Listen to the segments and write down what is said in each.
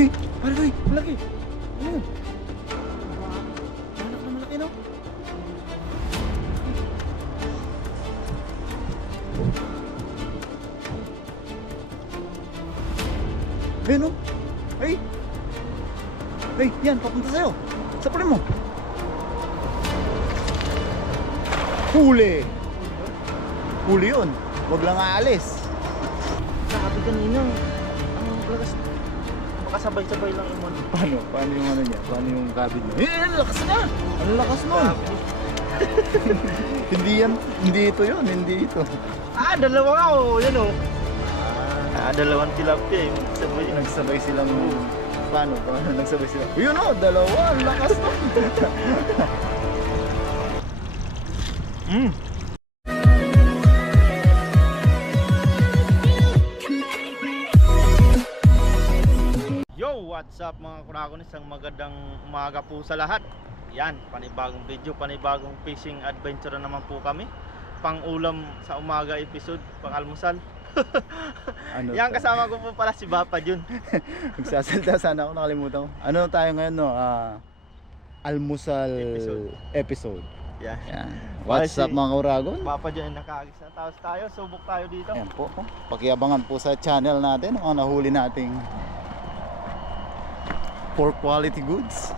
Hey, pare, hey, malaki. Ano yun? Anak na malaki, no? Hey, no? Hey! Hey, yan, papunta sa'yo. Saparin mo. Huli! Huli yun. Huwag lang aalis. Makasabay-sabay lang yung mga Paano? Paano yung ano niya? Paano yung cabin niya? Eh, ang lakas na! Ang lakas nun! hindi yan, hindi ito yun, hindi ito. Ah, dalawa ka oh, yan oh. Ah, dalawang tilapia yung sabay. Nagsabay silang, paano? Paano nagsabay sila? Yun o, dalawa, ang lakas nun. Mm. What's up mga kuragon? Isang magandang umaga po sa lahat. Yan, panibagong video, panibagong fishing adventure na naman po kami. Pang-ulam sa umaga episode, pang-almusal. Ano Yan, kasama ko po pala si Bapa Jun. Magsasalita sana ako, nakalimutan ko. Ano tayo ngayon, no? Ah, almusal Episode. episode. Yan. Yan. What's Okay, up mga kuragon? Bapa Jun ay nakaagis na. Tayo, subok tayo dito. Ayan po. oh. Pakiabangan po sa channel natin ang nahuli nating for quality goods.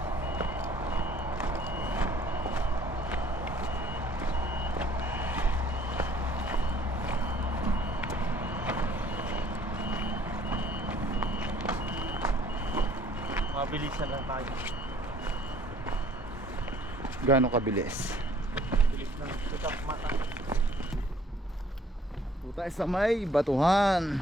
Mabilisan lang tayo. Gaano kabilis? Bilis lang. Tutap mata. Po tayo sa may batuhan.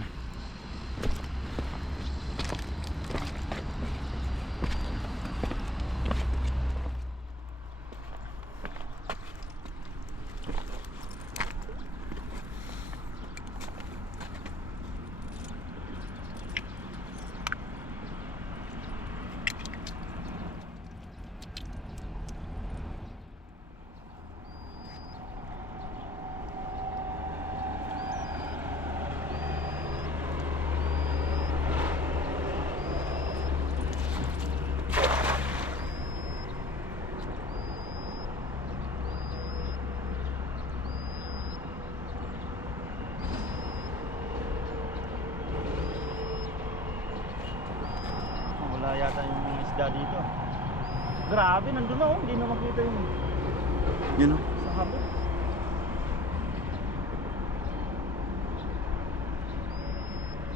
Wala yata yung mga isda dito. Grabe, nandun na oh. Hindi na makita yung Yun o. sa habon.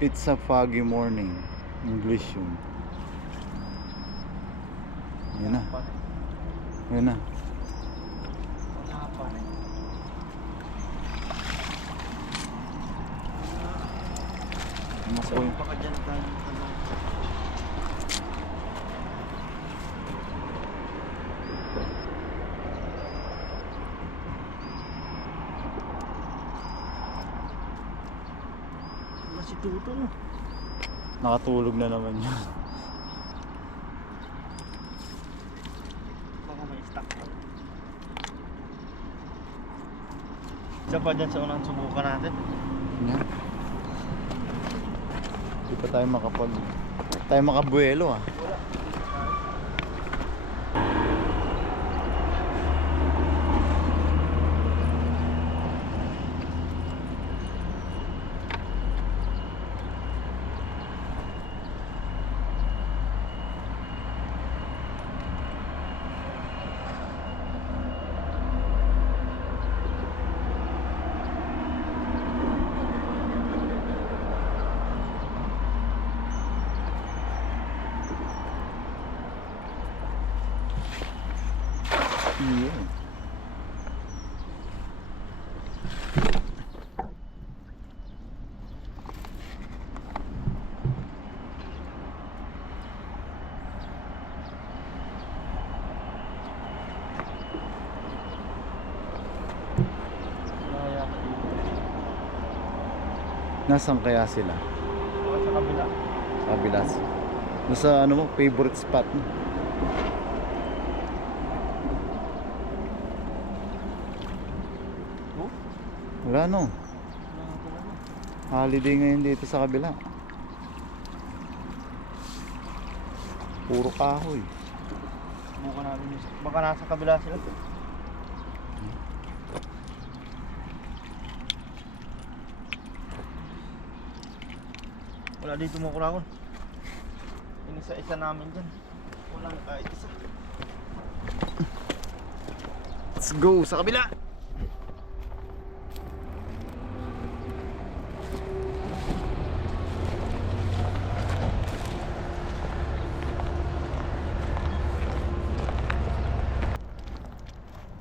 It's a foggy morning. English yun. Yun na. Yun na. Mas So, baka dyan tayo. ano. Wala si Tuto no. Nakatulog na naman yun. Baka may stock. Isa pa dyan sa unang subukan natin. Yan. Hindi pa tayo makapag... tayo makabuelo ah. Wala. Yun. Wala yata dito. Nasaan kaya sila? Baka sa kabila. Sa kabilas. Doon sa ano mo, favorite spot mo. Wala no. Holiday ngayon dito sa kabila. Puro kahoy. Subukan natin. Baka nasa kabila sila. Wala dito mo kurakon. Inisa-isa namin dyan. Walang kahit isa. Let's go sa kabila.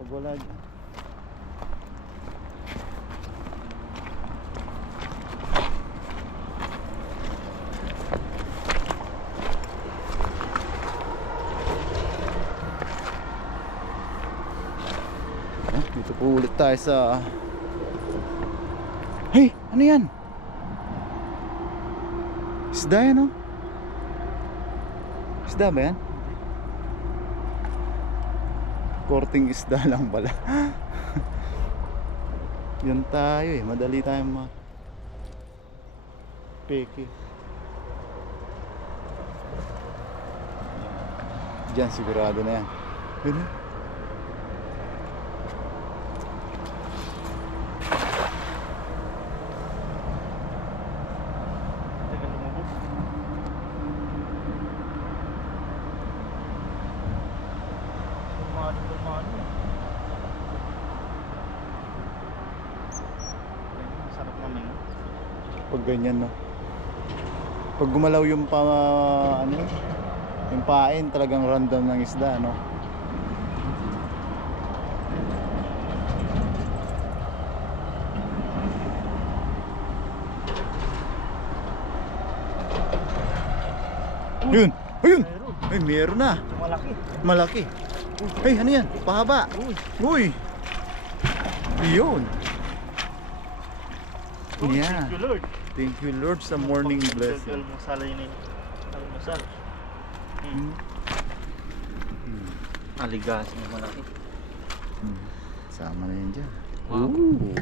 Pag wala dyan. Ah, Dito po ulit tayo sa Hey! Ano yan? Isda yan oh Isda ba yan? Korting isda lang pala Yan tayo eh Madali tayong ma Peke Diyan sigurado na yan Yun oh. Teka lumabog. Tumano, tumano. Ayun, Sarap namin. no? pag ganyan no? Pag gumalaw yung pa ano yung pain talagang random ng isda no? Yun ayun! Ay meron na. Malaki. malaki. Ay ano yan? Pahaba. Uy. uy yun Yeah. Thank you Lord. sa morning blessing Almusal yun eh. Almusal. Hmm. Hmm. Aligas na malaki. Hmm. Sama na yan dyan. Wow. Ooh.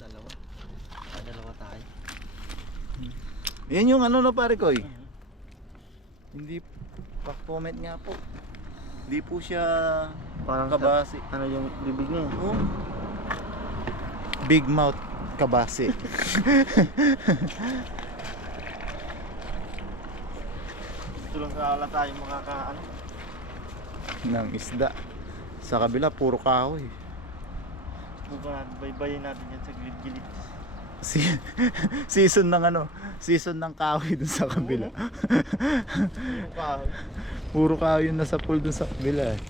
Dalawa. Ah, dalawa tayo. Yan yung ano na pare ko eh. Mhm. Hindi, pa-comment nga po. Hindi po siya Parang kabasi. Ano yung bibig niya? Oh. Big mouth kabasi. Ito lang kala tayo makakaano. ng isda. Sa kabila, puro kahoy. Bukan baybayin natin yan sa gilid-gilid. Si season ng ano, season ng kahoy dun sa kabila. Kahoy. Puro kahoy yung nasa pool dun sa kabila. eh.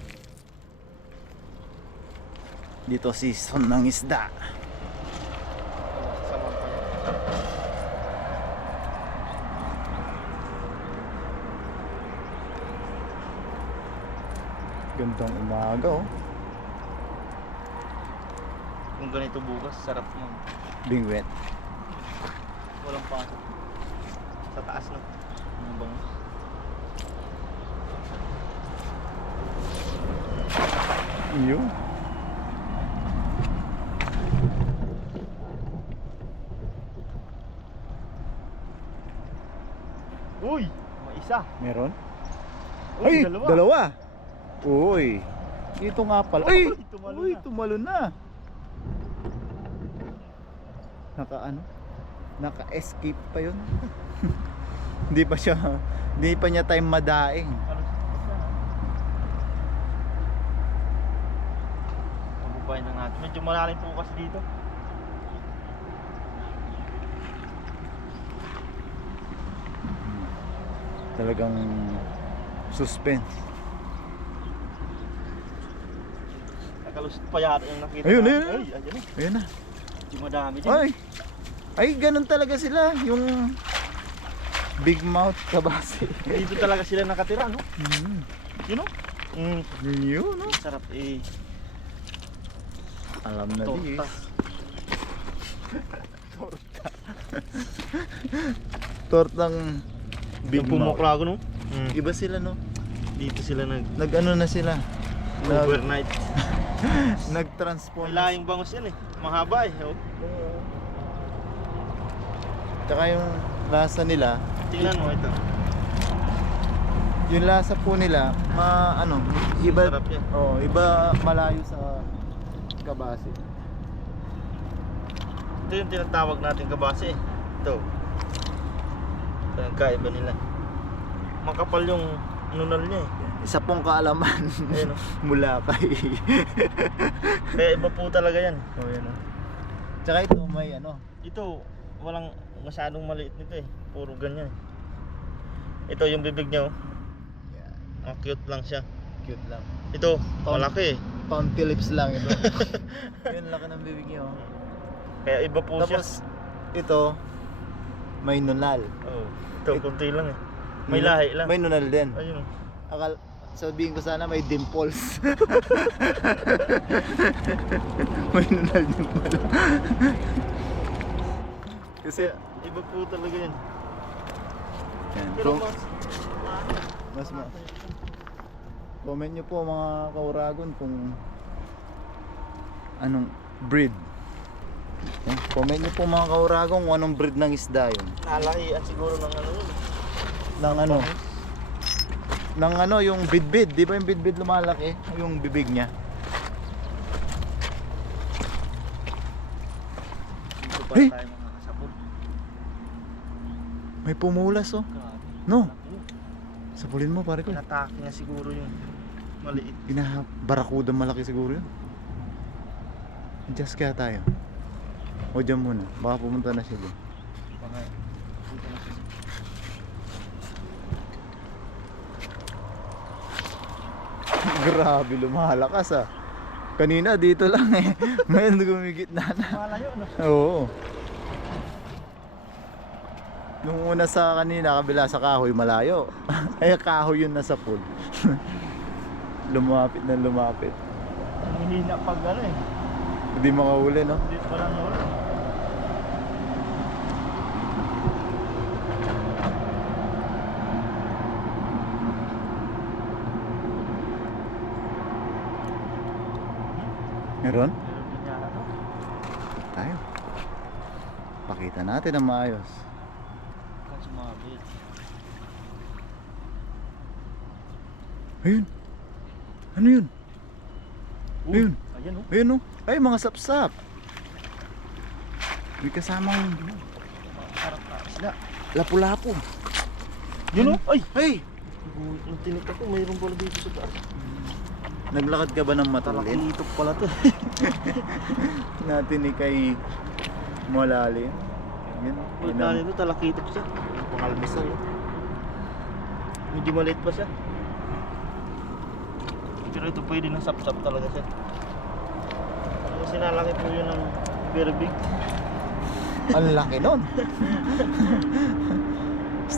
Dito season ng isda. Sama pa yan. Gandang umaga oh. Kung ganito bukas, sarap mo. Being wet. Walang pasok. Sa taas na. Ang bango. Yun. Uy! May isa. Meron? Uy, Ay, dalawa. dalawa. Uy. Ito nga pala. Uy, tumalo uy, na. tumalo na. Naka ano? Naka-escape pa yun. hindi pa siya, hindi pa niya time madaing. Pabubayin na natin. Medyo malalim po kasi dito. Talagang suspense. Nakalusot pa yata yung nakita Ayun, ayun, Ay, ayun na. Ayun na. Medyo madami dyan. Ay. Ay, ganun talaga sila. Yung big mouth kabasi. Dito talaga sila nakatira, no? Mm. You know? Mm. Yun, no? Sarap eh. Alam na di. Torta. Tortang big Yung mouth. pumukrago, no? Mm. Iba sila, no? Dito sila nag Nag-ano na sila. Nag, overnight. nag-transform. May bangus yan eh. Mahaba eh. Oh. Tsaka yung lasa nila, Tingnan mo ito. yung lasa po nila, ma ano, iba. Oh, iba malayo sa kabase. Ito yung tinatawag natin kabase. Ito. Ito yung kaiba nila. Makapal yung nunal niya eh. Isa pong kaalaman Ayun, oh. mula kay. Kaya iba po talaga yan. oh, yan oh. Tsaka ito may ano, Ito, walang masyadong maliit nito eh. Puro ganyan. Ito yung bibig niya oh. yan, Ang cute lang siya. cute lang. Ito, Tom- malaki eh. Pound Phillips lang ito. Yun laki ng bibig niya oh. Kaya iba po siya. Tapos ito may nunal. Oh, ito, It- kunti lang eh. May lahi lang. May nunal din. Ayun oh. Akal sabihin ko sana may dimples. may nunal din pala. Kasi Iba po talaga yan. yan, Pero kung- mas... mas ma comment nyo po mga kauragon kung anong breed. Yan, comment nyo po mga kauragon kung anong breed ng isda yun. Nalahian siguro ng ano yun. Ng ano? Ng ano yung bidbid, di ba yung bidbid lumalaki? Yung bibig niya. Dito pa tayo mga kasabot. May pumulas oh. No, sapulin mo pare ko. Inatake niya siguro yung maliit. Ginaha barakuda malaki siguro yun. Adjust kaya tayo. O dyan muna, baka pumunta na siya dyan. Baka dito na siya. Grabe, lumalakas ah. Kanina dito lang eh. Ngayon gumigit na na. Malayo no? Oo. Nung una sa kanina, kabila sa kahoy, malayo. Ay, kahoy yun nasa pool. lumapit na lumapit. Ang hihina pag ano eh. Hindi makahuli, no? Dito pa lang wala. Meron? Tayo. Pakita natin ang maayos. Ayun. Ano yun? Ayun. Ayan oh. Ayun, no? Ay, mga sapsap. May kasamang isda. lapu-lapu. Yun oh. Ay! Ay! Nung tinik ako, mayroon pala dito sa taas. Naglakad ka ba ng matulin? Talakitok pala to. Natin ni kay malalim. Yan. Ang- nito talakitok siya. Pangalmasal oh. Medyo maliit pa siya. Pero ito pwede na sap-sap talaga siya. Kasi nalaki po yun ng very big. Ang laki nun.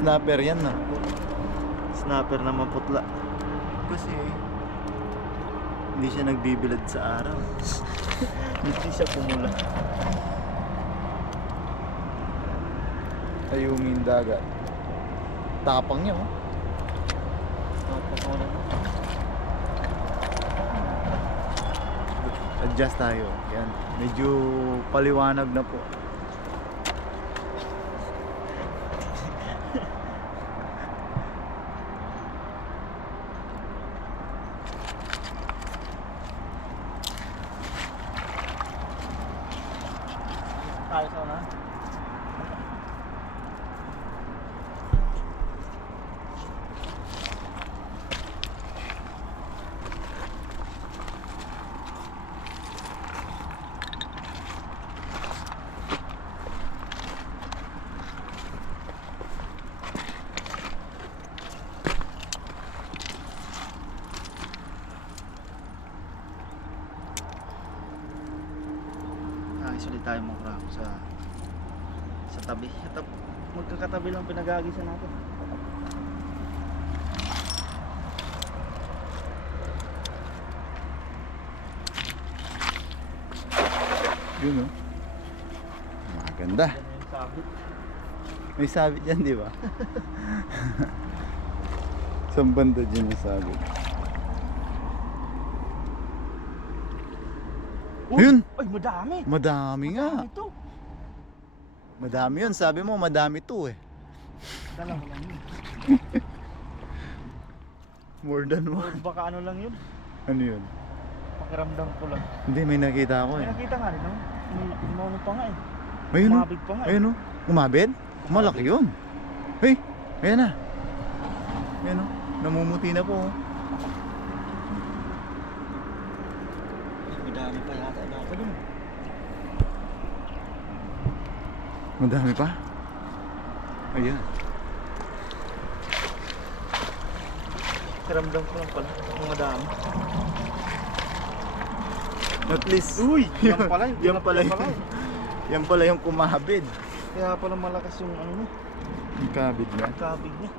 Snapper yan na. Snapper na maputla. Kasi hindi siya nagbibilad sa araw. Hindi siya pumula. Ayungin dagat. Tapang niya oh. Tapos ako na. Adjust tayo. Yan. Medyo paliwanag na po. Tayo sa na. Ayos ulit tayo mga krako sa sa tabi. Ito, magkakatabi lang pinag-aagisan natin. Yun oh. Maganda. May sabit yan, di ba? Saan banda dyan yung sabit? Uy! Ayun! Ay, madami! Madami nga. Ito! Madami yun. Sabi mo, madami to eh. Dala ko lang yun. More than Or one. baka ano lang yun. Ano yun? Pakiramdam ko lang. Hindi, may nakita ako May eh. nakita nga rin, no? May Umano pa nga eh. Ayun o. Umabig pa nga eh. Ayun o. Umabid? Malaki yun. Hey, ayan na. Ayan o. Namumuti na po. oh. Madami pa yata dito dun. Madami pa. Ayan. Pakiramdam ko lang pala. Ang madami. At least. Uy! Yan pala yun. yan pala Yan yun. pala yun. yan pala yung kumabid. Kaya pala malakas yung ano niya. Yung kabid niya. Yung kabig niya.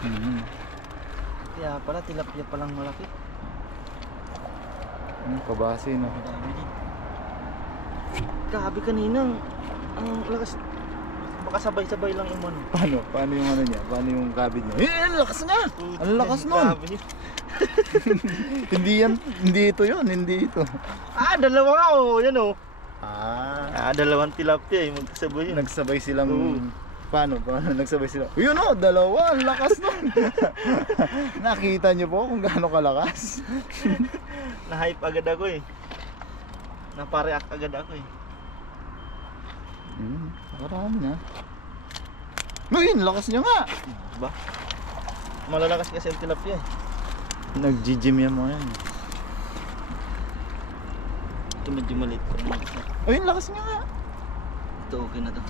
Mhm. Kaya pala tilapia palang malaki. Ano, kabase no. Madami din. Kabi kanina. Ang lakas. Baka sabay-sabay lang yung ano. Paano? Paano yung ano niya? Paano yung kabid niya? Eh, ang lakas nga! Ang lakas nun! Grabe hindi yan, hindi ito yun, hindi ito. Ah, dalawa nga oh. Yan oh. Ah, Ah, dalawang tilapia eh. Magkasabay yun. nagsabay silang Oo. Paano paano nagsabay sila yun o dalawa ang lakas nun nakita niyo po kung gaano kalakas Na-hype agad ako eh. Napareact agad ako eh. hmm, marami na Ngayon, lakas niya nga Ba? Malalakas kasi ang tilapia eh. nag-gym yan mo yan Ito medyo maliit rin. ayun lakas niya nga Ito okay na to.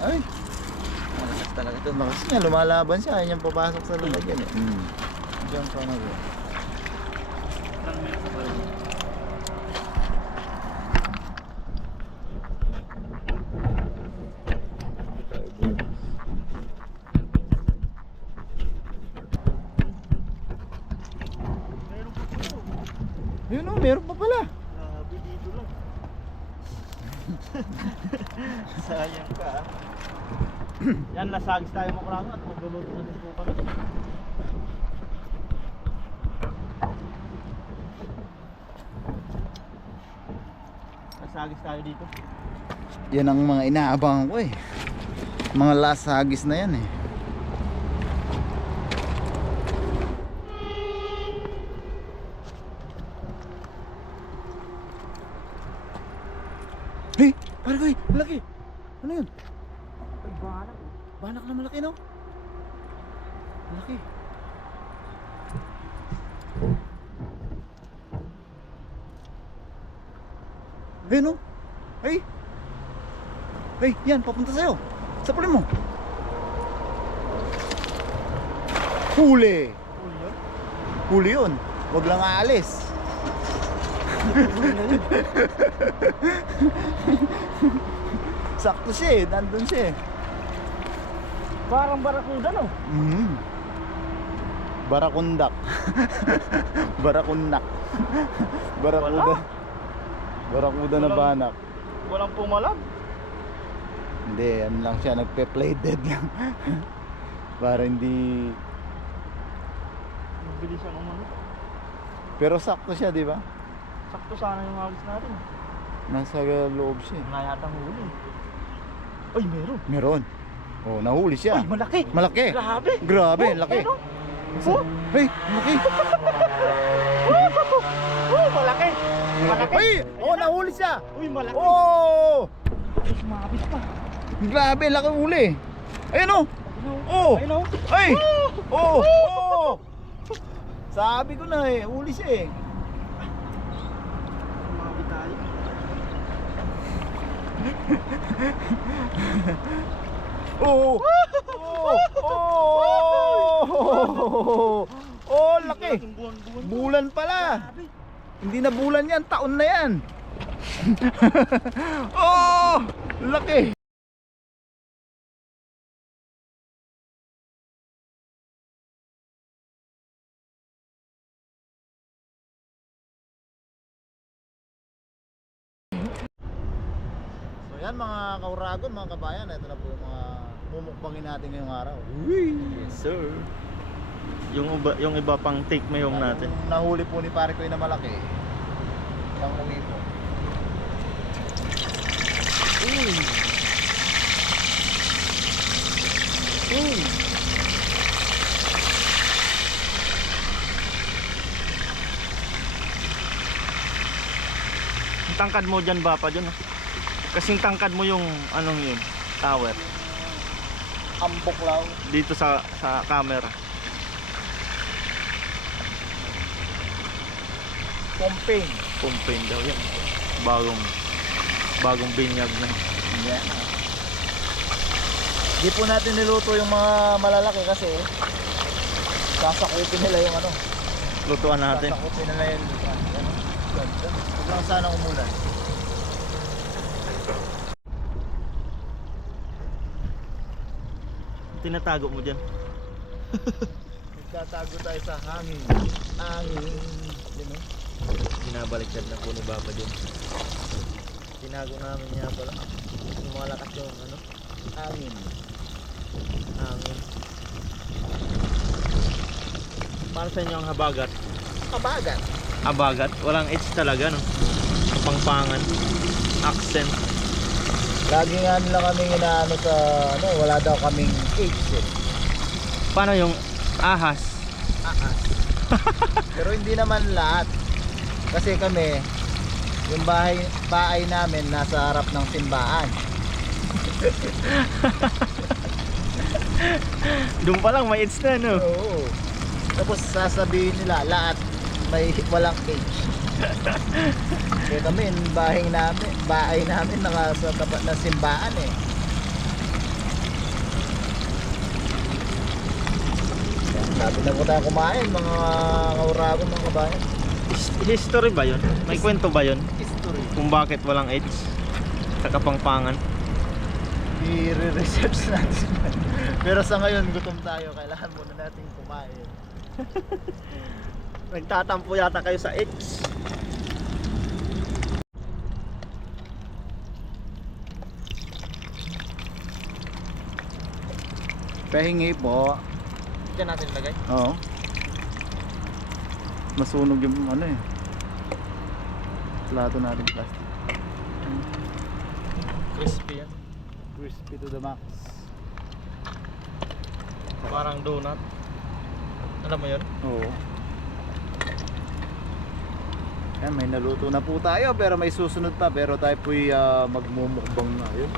Ay. Malakas talaga to. lakas niya lumalaban siya. Ayaw niyang papasok sa lalagyan eh. Hmm. diyan pa na po yun o meron pa pala Grabe dito lang. Sayang ka ah. Yan, lasagis tayo mo kurang at magluluto po kami. Lasagis tayo dito. yan ang mga inaabangan ko eh mga last hagis na yan eh Hey! Pare ko eh! Malaki! Ano yun? Ay, bahala. Banak na malaki no? Malaki. Ayun no? Ay! Ay! Yan! Papunta sa'yo! Sapulin mo! Huli! Huli yun? Huwag lang aalis! Sakto siya eh! Nandun siya eh! Parang barakuda no? Mhm. Barakundak. Barakundak. Barakuda. Wala. Barakuda na Walang- banak. Walang pumalag. Hindi, ano lang siya, nagpe-play dead lang. Para hindi... Mabilis ang umano. Pero sakto siya, di ba? Sakto sana yung hagis natin. Nasa loob siya. Wala yatang huli. Ay, meron. Meron. Oh, nahuli siya. Ay, malaki. Malaki. Grabe. Grabe, Oh, laki. ano? Oh, Hey, malaki. oh, malaki. Malaki. Ay, oh, nahuli siya. Uy, malaki. Oh! Sumabit pa. Grabe, laki uli. Ayun oh. Oh! Ayun oh. Ay! Oh! Oh! Sabi ko na eh, uli siya eh. Sumabit tayo. Oh! Oh! Oh! Oh, laki. Bulan pala. Hindi na bulan yan, taon na yan. oh! Laki. So yan mga kauragon, mga kabayan, ito na po yung mga mumukbangin natin ngayong araw. Yes, sir. Yung iba, yung iba pang take mo yung natin. Yung nahuli po ni pare ko na malaki. Pang uwi po. Uy! Yung tangkad mo dyan ba pa dyan? ah? Kasing tangkad mo yung anong yun, tower. Ambok lang. Dito sa sa camera. Pumping. Pumping daw yan. Bagong bagong binyag na. Yan. Di po natin niluto yung mga malalaki kasi sasakupin nila yung ano. Lutuan natin. Sasakupin nila yung lutuan. Ganda. Huwag lang sana umulan. Tinatago mo dyan. Nagtatago tayo sa hangin. Hangin. Yan o. Binabaliktad na po ni Baba dyan. Tinago namin niya pala. Yung mga lakas yung ano, Hangin. hangin. Para sa inyo ang habagat. Kabagat. Habagat? Walang H talaga no? Pangpangan. Accent. Lagi nga nila kami inaano sa ano, wala daw kaming age eh. Paano yung ahas? Ahas. Pero hindi naman lahat. Kasi kami, yung bahay, bahay namin nasa harap ng simbahan. Doon pa lang may H na no? Oo. Tapos sasabihin nila lahat may walang age. Kaya kami, bahay namin, bahay namin naka sa tapat ng simbahan eh. Sabi na po tayo kumain, mga kaurago, mga kabayan. His- History ba yun? May kwento ba yun? History. Kung bakit walang H? Sa kapangpangan? I-research natin. Pero sa ngayon, gutom tayo. Kailangan muna natin kumain. Nagtatampo yata kayo sa H. Pahingi po. Diyan natin lagay. Oo. Masunog yung ano eh. Plato natin plastic. Crispy yan. Crispy to the max. Parang donut. Alam mo yun? Oo. Yan, may naluto na po tayo pero may susunod pa pero tayo po'y ah, magmumukbang na. Yun.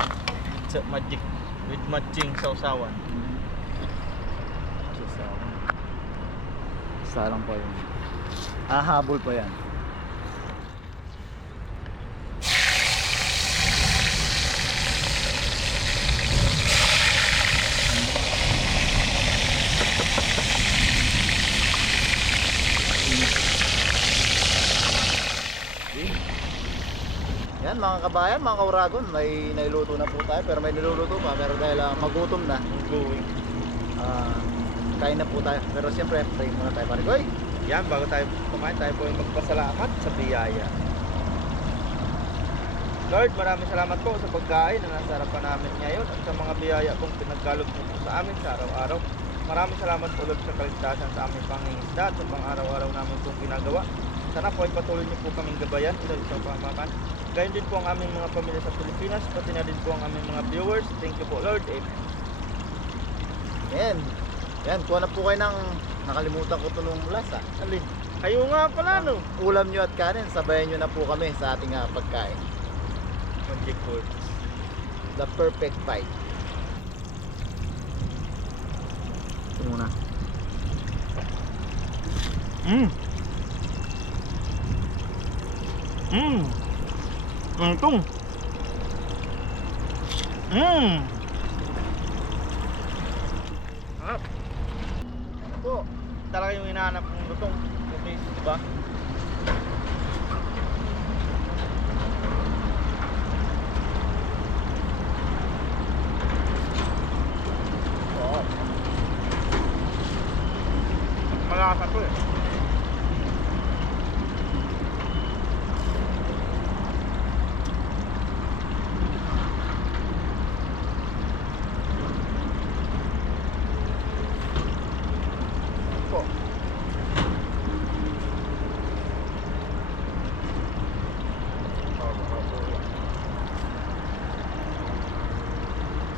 Sa magic. With matching sausawan. Sasalang. Salang pa yun. Ah, habol pa yan. Yan mga kabayan, mga kauragon, may nailuto na po tayo pero may niluluto pa pero dahil ah, magutom na, Going. Ah, kain na po tayo. Pero siyempre, pray muna tayo pare. Goy! Yan, bago tayo kumain, tayo po yung magpasalamat sa biyaya. Lord, maraming salamat po sa pagkain na nasa harapan namin ngayon at sa mga biyaya pong pinagkalog mo po sa amin sa araw-araw. Maraming salamat po Lord sa kaligtasan sa aming pangingisda at sa pang-araw-araw namin pong ginagawa. Sana po ay patuloy niyo po kaming gabayan Lord sa pamakan. Gayon din po ang aming mga pamilya sa Pilipinas, pati na din po ang aming mga viewers. Thank you po Lord. Amen. Yan. Yan, kuha na po kayo ng nakalimutan ko tulong lasa. Alin? Kayo nga pala no. Ulam nyo at kanin, sabayan nyo na po kami sa ating ah, pagkain. Magic words. The perfect bite. Ito muna. Mmm. Mmm. Ang tong. Mmm. Sarap. Po, Talaga yung hinahanap kong lutong. Kumis, di ba?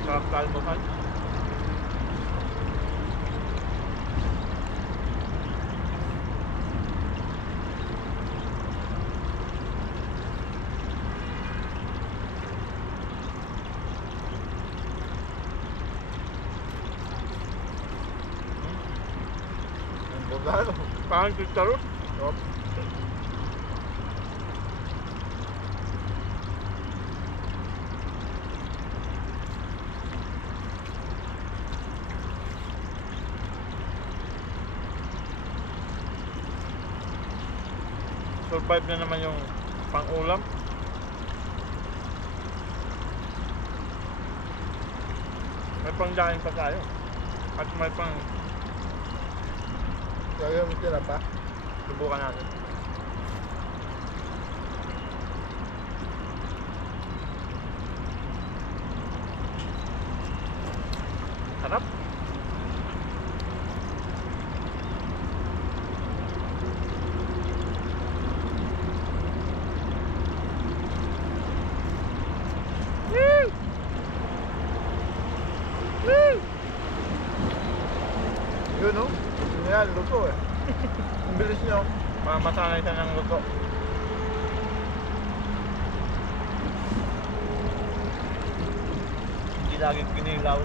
Strafball bereit. Bank da runter. Survive na naman yung pang-ulam. May pangdaing pa tayo. At may pang Kaya mo tira pa. subukan natin. Sarap. Woo! Woo! Yun oh. Yun yan, luto eh. Ang bilis niyo. Mamasanay siya ng luto. Hindi laging kinilaw.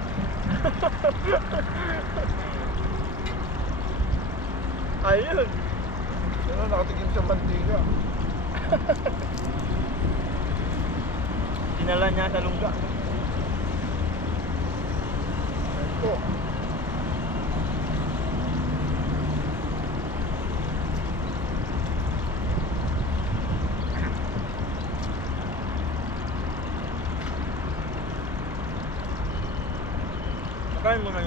Ayun. Ano, nakatikim sa mantika. Dinala niya sa lungga. Ayun po. Nakain mo na